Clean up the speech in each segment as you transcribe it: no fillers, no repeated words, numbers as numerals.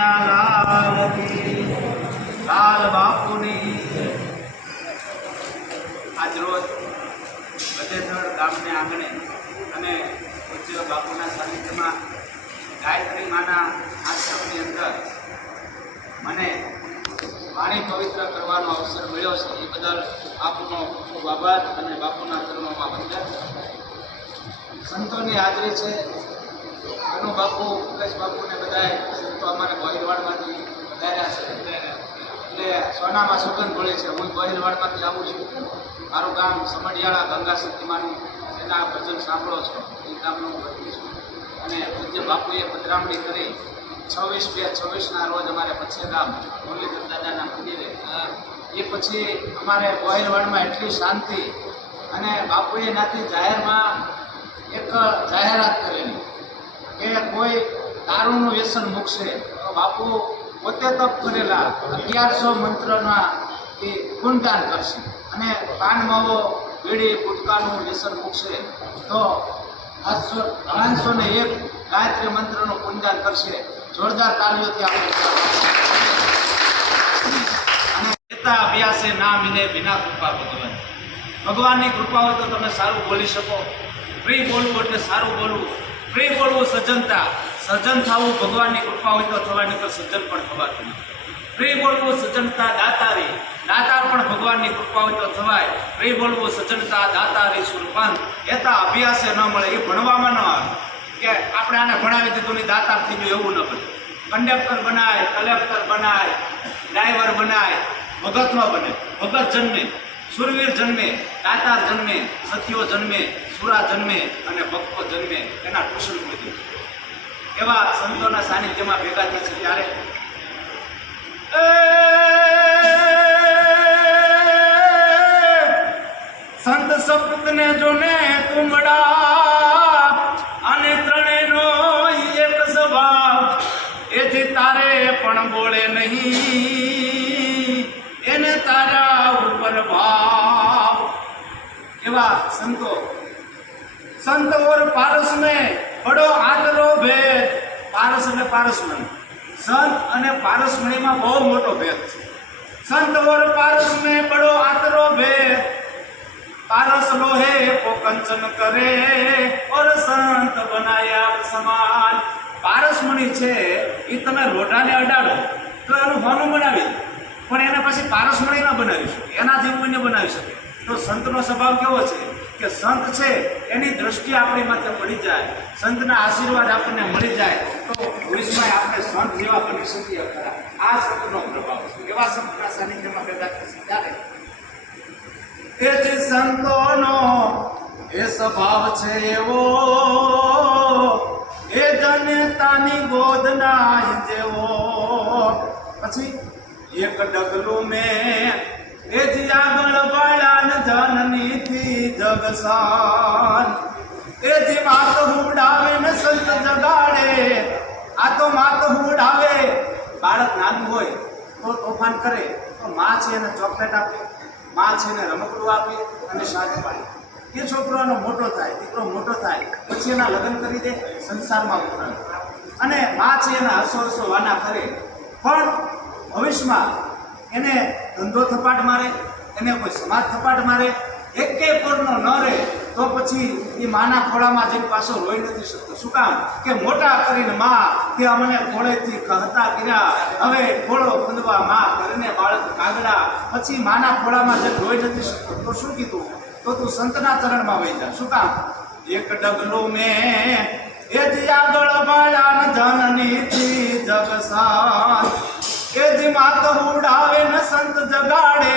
કનૈયાલાલ કી લાલ બાપુની આજરોજ બધેધડ ગામને આંગણે અને પૂજ્ય બાપુના સાનિધ્યમાં ગાયત્રી માના આશ્રમની અંદર મને વાણી પવિત્ર કરવાનો અવસર મળ્યો છે. એ બદલ આપનો ખૂબ આભાર અને બાપુના ચરણોમાં વંદન. સંતોની હાજરી છે. અનુ બાપુ, મુકેશ બાપુને બધાએ સંતો અમારે ગોહિલવાડમાંથી વધાર્યા છે એટલે સોનામાં સુગંધ ભળી છે. હું ગોહિલવાડમાંથી આવું છું. મારું ગામ સમઢિયાળા ગંગા સતીમાનું જેના ભજન સાંભળો છો એ ગામનું હું વતની છું. અને પૂજ્ય બાપુએ પધરામણી કરી 26/2/26ના રોજ અમારે પછે ગામ મુરલીધર દાદાના મંદિરે. એ પછી અમારે ગોહિલવાડમાં એટલી શાંતિ અને બાપુએ નાથી જાહેરમાં એક જાહેરાત કરેલી કે કોઈ દારૂનું વ્યસન મૂકશે તો બાપુ પોતે તપ કરેલા 1100 મંત્રના એ ગુણગાન કરશે અને પાન માવો બીડી ગુટકાનું વ્યસન મૂકશે તો 901 ગાયત્રી મંત્રનું ગુણગાન કરશે. જોરદાર તાલીઓથી આપણે અને એતા અભ્યાસે ના મિલે બિના કૃપા ભગવાન. ભગવાનની કૃપા હોય તો તમે સારું બોલી શકો. પ્રી બોલવું એટલે સારું બોલવું. પ્રી બોલવું સજ્જનતા. સજ્જન થવું ભગવાનની કૃપા હોય તો થવાની, તો સજ્જન પણ થવાતું નથી. પ્રી બોલવું સજ્જનતા દાતારી. દાતાર પણ ભગવાનની કૃપા હોય તો થવાય. પ્રી બોલવું સજ્જનતા દાતારી સુરપંત. એતા અભ્યાસે ન મળે. એ ભણવામાં ન આવે કે આપણે આને ભણાવી દીધું ને દાતાર થઈ ગયું એવું ન બને. કંડક્ટર બનાય, કલેક્ટર બનાય, ડ્રાઈવર બનાય, ભગત ન બને. ભગત જન્મે, સુરવીર જન્મે, દાતાર જન્મે, સતીઓ જન્મે, સુરા જન્મે અને ભક્તો જન્મે. એના ટ્યુશન બધું એવા સંતોના સાનિધ્યમાં ભેગા થાય છે ત્યારે સંત સપૂતને જોને તુમડા અને ત્રણેયનો એક સ્વભાવ. એથી તારે પણ બોલે નહીં, એને તારા ઉપર ભાવ. એવા સંતો. संत और पारस में बड़ो आदरो भेद. पारस અને પારસમણી. સંત અને પારસમણીમાં બહુ મોટો ભેદ છે. संत और पारस में बड़ो आदरो भेद. पारस लोहे को कंचन करे और संत बनाया સમાન. પારસમણી છે એ તમે લોઢાને અડાડો તો એનું હોનું બનાવી દે, પણ એને પછી પારસમણી ન બનાવી શકે, એના જેવું એને બનાવી શકે. તો સંતનો સ્વભાવ કેવો છે કે સંત છે એની દ્રષ્ટિ આપણી માથે પડી જાય, સંતના આશીર્વાદ આપણને મળી જાય તો ભવિષ્યમાં આપણે સંત જેવા બની શકીએ ખરા. આ સંતનો પ્રભાવ છે. એવા સંતના સાનિધ્યમાં ભેગા થશે ત્યારે એ જે સંતોનો એ સ્વભાવ છે એવો, એ જનતાની ગોદના જેવો. પછી એક ડગલું મેં એ જ આગળ વાળાન જનની થી જગસાન. એ જ માત હુડાવે ને સંત જગાડે. આ તો માત હુડાવે. બાળક નાનું હોય તો તોફાન કરે તો માં છે એને ચોકલેટ આપે, માં છે એને રમકડું આપે અને શાક પાડે. એ છોકરાનો મોટો થાય, દીકરો મોટો થાય પછી એના લગ્ન કરી દે, સંસારમાં ઉતરે અને માં છે એના હસો હસો વાના કરે. પણ ભવિષ્યમાં એને ધંધો થપાટ મારે, એને કોઈ સમાજ થપાટ મારે, એકેય પોરનો ન રહે તો પછી એ માના ખોળામાં જઈને પાછો રોઈ નથી શકતો. શું કામ કે મોટા કરીને માં કે અમને ખોળેથી કહતા કર્યા, હવે ખોળો ખંદવા માં કરીને બાળક કાગડા. પછી માના ખોળામાં જઈને રોઈ નથી શકતો તો શું કીધું? તો તું સંતના ચરણમાં વહી જા. શું કામ? એક ડગલું મેં એ જ આગળ વાળાન જનની થી જગસાન. એ જ માત ઉડાવે ને સંત જગાડે,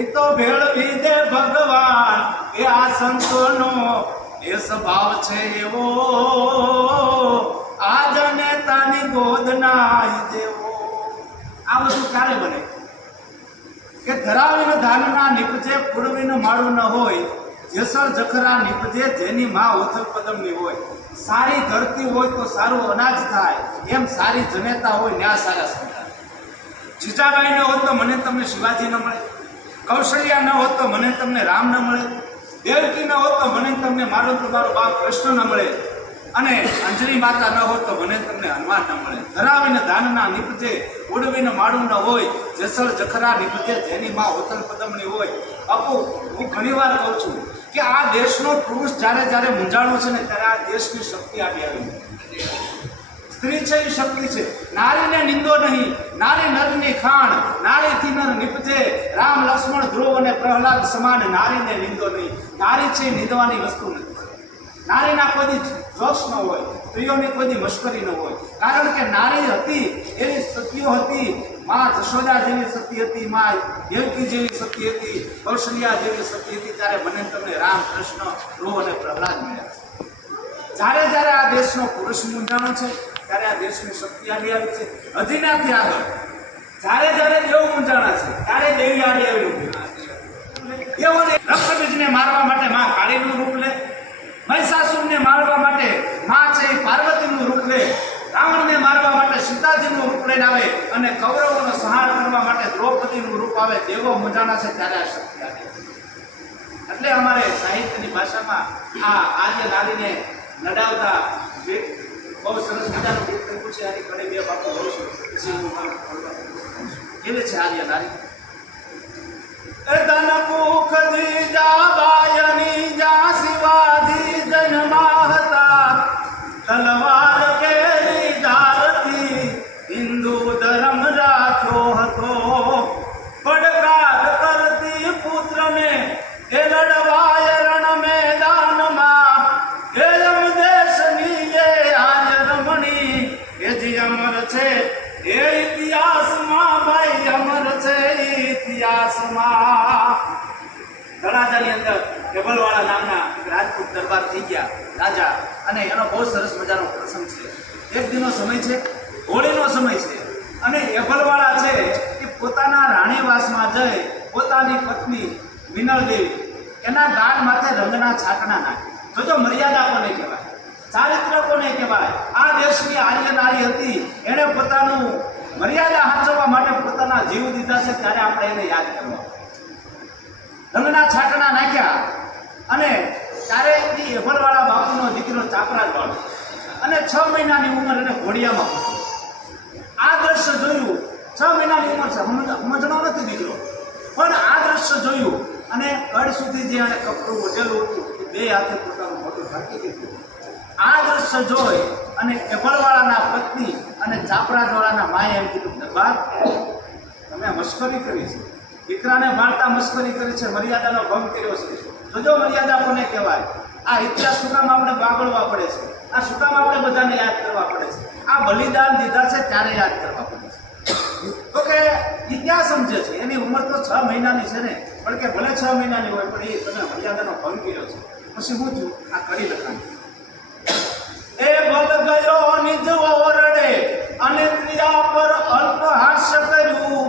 એ તો ભેળવી દે ભગવાન. એ આ સંતોનો એ સ્વભાવ છે એવો, આ જનેતાની ગોદના જેવો. આ બધું ક્યારે બને કે ધરાવીને ધાનના નીપજે, પુરવીને માળું ન હોય, જેસર જખરા નીપજે, જેની માં ઓથલ પદમની હોય. સારી ધરતી હોય તો સારું અનાજ થાય, એમ સારી જનેતા હોય ન્યા સારા સંતાન. જીજાબાઈ ન હોત તો મને તમને શિવાજી ન મળે, કૌશલ્યા ન હોત તો મને તમને રામ ન મળે, દેવકી ન હોત તો મને તમને મારો તમારો બાપ કૃષ્ણ ન મળે. અને અંજની માતા ન હોત તો મને તમને હનુમાન ન મળે. ધરાવીને ધાનના નિપજે, ઉડવીને માળું ન હોય, જેસળ જખરા નિપજે, જેની માં હોતલ પદમણી હોય. બાપુ, હું ઘણી વાર કહું છું કે આ દેશનો પુરુષ જ્યારે જ્યારે મૂંઝાણો છે ને ત્યારે આ દેશની શક્તિ આવી આવી. સ્ત્રી છે એ શક્તિ છે. નારીને નિંદો નહીં, નારી નરની ખાણ, નારીથી નર નિપજે. રામ લક્ષ્મણ ધ્રુવ અને પ્રહલાદ સમાન નારીને નિંદો નહીં. નારી છે નિંદવાની વસ્તુ નથી. નારીના કોઈ જોશ ન હોય, સ્ત્રીઓની કોઈ મશ્કરી ન હોય. કારણ કે નારી હતી એવી સતીઓ હતી. માં જશોદા જેવી સતી હતી, માં દેવકી જેવી સતી હતી, કૌશલ્યા જેવી સતી હતી. ત્યારે મને તમને રામ, કૃષ્ણ, ધ્રુવ અને પ્રહલાદ મળ્યા. જ્યારે જ્યારે આ દેશનો પુરુષ મૂંઝાણો છે ત્યારે આ દેશની શક્તિ આવી આવી છે. હજી નાથી આગળ જ્યારે જ્યારે દેવ મૂંઝાણા છે ત્યારે દેવી આવી આવી. દેવોને રક્તબીજને મારવા માટે માં કાળીનું રૂપ લે, મહિષાસુરને મારવા માટે માં છે એ પાર્વતીનું રૂપ લે, રાવણને મારવા માટે સીતાજીનું રૂપ લઈને આવે અને કૌરવોનો સંહાર કરવા માટે દ્રૌપદીનું રૂપ આવે. દેવો મૂંઝાણા છે ત્યારે આ શક્તિ આવે. એટલે અમારે સાહિત્યની ભાષામાં આ આર્ય નારીને લડાવતા બહુ સરસ મજાનું ગીત લખ્યું છે. આની ઘણી બે બાપુ બહુ કેવી છે આર્ય નારી. ધન ભૂખ દીજા બાયની જા શિવાજી જન્મા હતા, તલવાર કેરી ધારથી હિન્દુ ધર્મ રાખ્યો હતો. પડકાર કરતી પુત્રને એ લડવાય રણ મેદાનમાં, એ યમ દેશની એ આર્ય રમણી, એ જે અમર છે એ ઇતિહાસમાં, ભાઈ અમર છે ઇતિહાસમાં. તળાજાની અંદર કેબલવાળા નામના રાજપૂત દરબાર થઈ ગયા રાજા, અને એનો બહુ સરસ મજાનો પ્રસંગ છે. એક દિનનો સમય છે, હોળીનો સમય છે, અને એભલવાળા છે એ પોતાના રાણીવાસમાં જઈ પોતાની પત્ની વિનળ દેવી એના ગાલ માથે રંગના છાંટણા નાખે. જોજો મર્યાદા કોને કહેવાય, ચારિત્ર કોને કહેવાય. આ દેશની આર્ય નારી હતી, એણે પોતાનું મર્યાદા સાચવવા માટે પોતાના જીવ દીધા છે. ત્યારે આપણે એને યાદ કરવા રંગના છાંટણા નાખ્યા. અને ત્યારે એ એભલવાળા બાપુનો દીકરો ચાપરાજ વાળો, અને 6 મહિનાની ઉંમર એને ઘોડિયામાં. આ દ્રશ્ય જોયું, 6 મહિનાની ઉંમર છે, સમજણો નથી દીકરો, પણ આ દ્રશ્ય જોયું અને કડ સુધી જે એને કપડું ઓઢેલું હતું બે હાથે પોતાનું મોઢું ઢાંકી દીધું. આ દ્રશ્ય જોઈ અને એભલવાળાના પત્ની અને ચાપરાજવાળાના માએ એમ કીધું, દરબાર તમે મશ્કરી કરી છે, દીકરાને વાળતા મશ્કરી કરી છે, મર્યાદાનો ભંગ કર્યો છે. જોજો મર્યાદા કોને કહેવાય. આ ઇતિહાસ શું કામ આપણે બાગળવા પડે છે, આ શું કામ આપણે બધાને યાદ કરવા પડે છે. આ બલિદાન દીધા છે ત્યારે યાદ કરવા પડે છે. તો કે એ ક્યાં સમજે છે, એની ઉંમર તો 6 મહિનાની છે ને, પણ કે ભલે 6 મહિનાની હોય પણ એ તમે મર્યાદાનો ભંગ કર્યો છે. પછી હું છું આ કરી લખાણ. એ ભગ ગયો નિજ ઓરડે અને ક્રિયા પર અલ્પ હાસ્ય કર્યું,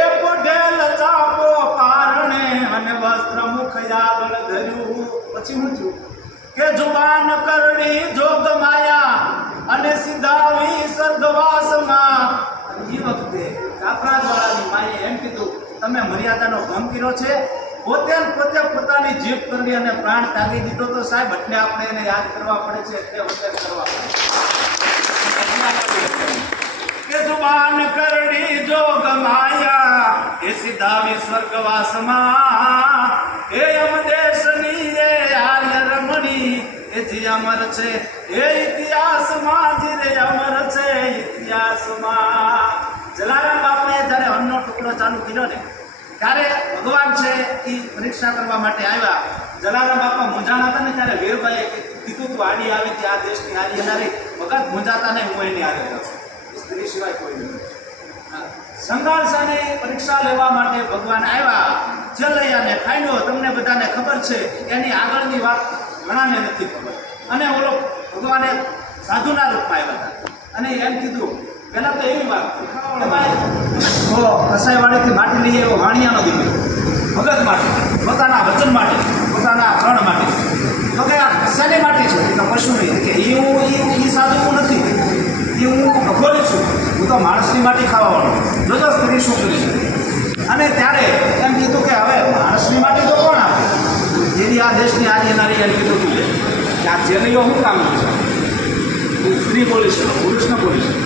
એ પોઢેલ ચાપો કારણે અને વસ્ત્ર મુખ આગળ ધર્યું. પછી હું છું કે જુબાન કરડી જોગ માયા અને સીધાવી સર્ગવાસમાં. એ વખતે ચાપરાજવાળાની માએ એમ કીધું, તમે મર્યાદાનો ભંગ કર્યો છે. પોતે પોતાની જીભ કરવી અને પ્રાણ ત્યાગી દીધો તો સાહેબ એટલે આપણે એને યાદ કરવા પડે છે, એટલે વચન કરવા પડે કે જુબાન કરડી જોગ માયા એ સીધાવી સ્વર્ગવાસમાં, એ યમ દેશની એ આર્ય રમણી, એ જે અમર છે એ ઇતિહાસમાં, જે અમર છે ઇતિહાસમાં. જલારામ બાપુએ જ્યારે અન્નનો ટુકડો ચાલુ કર્યો ને ત્યારે ભગવાન છે એ પરીક્ષા કરવા માટે આવ્યા. જલારામ બાપા મૂંઝાણા હતા ને ત્યારે વીરભાઈએ કીધું તું આડી આવી હતી આ દેશની આરી નારી, વખત મૂંઝાતા નહીં, હું એની હારે રહ્યો, સ્ત્રી સિવાય કોઈ નહીં. સંઘર્ષની પરીક્ષા લેવા માટે ભગવાન આવ્યા. ચલૈયાને ખાઈનો તમને બધાને ખબર છે, એની આગળની વાત ઘણાને નથી ખબર. અને ઓલો ભગવાને સાધુના રૂપમાં આવ્યા હતા અને એમ કીધું, પહેલા તો એવી વાત કસાઈવાડીથી માટી લઈ આવ્યો વાણિયાનો દીકરો, ભગત માટે, પોતાના વચન માટે, પોતાના કણ માટે. તો કે આ કસાની માટી છે તો પશુની, કે એ સાધુ હું નથી, એ હું અઘોરી છું, હું તો માણસની માટી ખાવાવાળો. જોજો સ્ત્રી શું કરી છે. અને ત્યારે એમ કીધું કે હવે માણસની માટી તો કોણ આપે, જેની આ દેશની આર્ય નારી એમ કીધું હતું કે આ જેલીઓ શું કામ છે. સ્ત્રી બોલી શકે, પુરુષ ન બોલી શકે.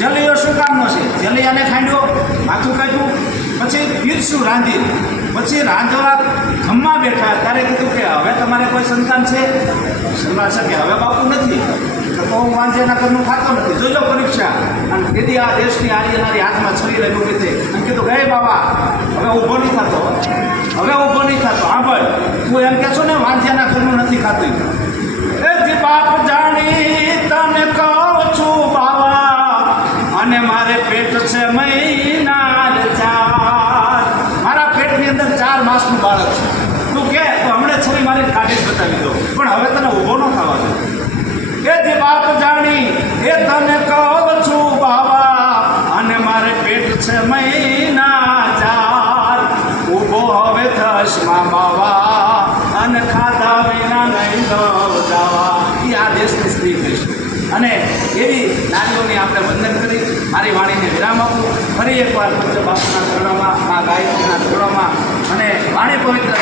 જલિયો શું કામનો છે? જલિયાને ખાંડ્યો, માથું કાઢ્યું, પછી પીરસું રાંધી, પછી રાંધવા જમવા બેઠા ત્યારે કીધું કે હવે તમારે કોઈ સંતાન છે? શર્મા છે કે હવે બાપુ નથી. તો હું વાંજ્યાના ઘરનું ખાતો નથી. જોજો પરીક્ષા. અને તેથી આ દેશની આર્યનારી હાથમાં છરી લઈને ઊભી થઈ અને કીધું હે બાબા હવે ઊભો નહીં થતો, હવે ઊભો નહીં થતો. હા ભાઈ તું એમ કહે છો ને વાંજ્યાના ઘરનું નથી ખાતું. એ બાપ જાણી તને કહું છું બાવા, અને મારે પેટ છે મહિના 4, મારા પેટની અંદર 4 માસનું બાળક છે. તું કે તો હમણાં છરી મારી કાઢી બતાવી દો, પણ હવે તને ઊભો ન થવા દે. એ બાપ જાણી એ તને કહું છું બાવા, અને મારે પેટ છે મહિના 4, ઊભો હવે થશ માં બાવા, અને ખાધા વિના નહીં જવા. એ આ દેશની સ્ત્રી કહીશ. અને એવી નારીઓની આપણે વંદન કરી મારી વાણીને વિરામ આપું. ફરી એકવાર પૂજ્ય બાપુના ચરણોમાં, આ ગાયત્રીના ચરણોમાં અને વાણી પવિત્ર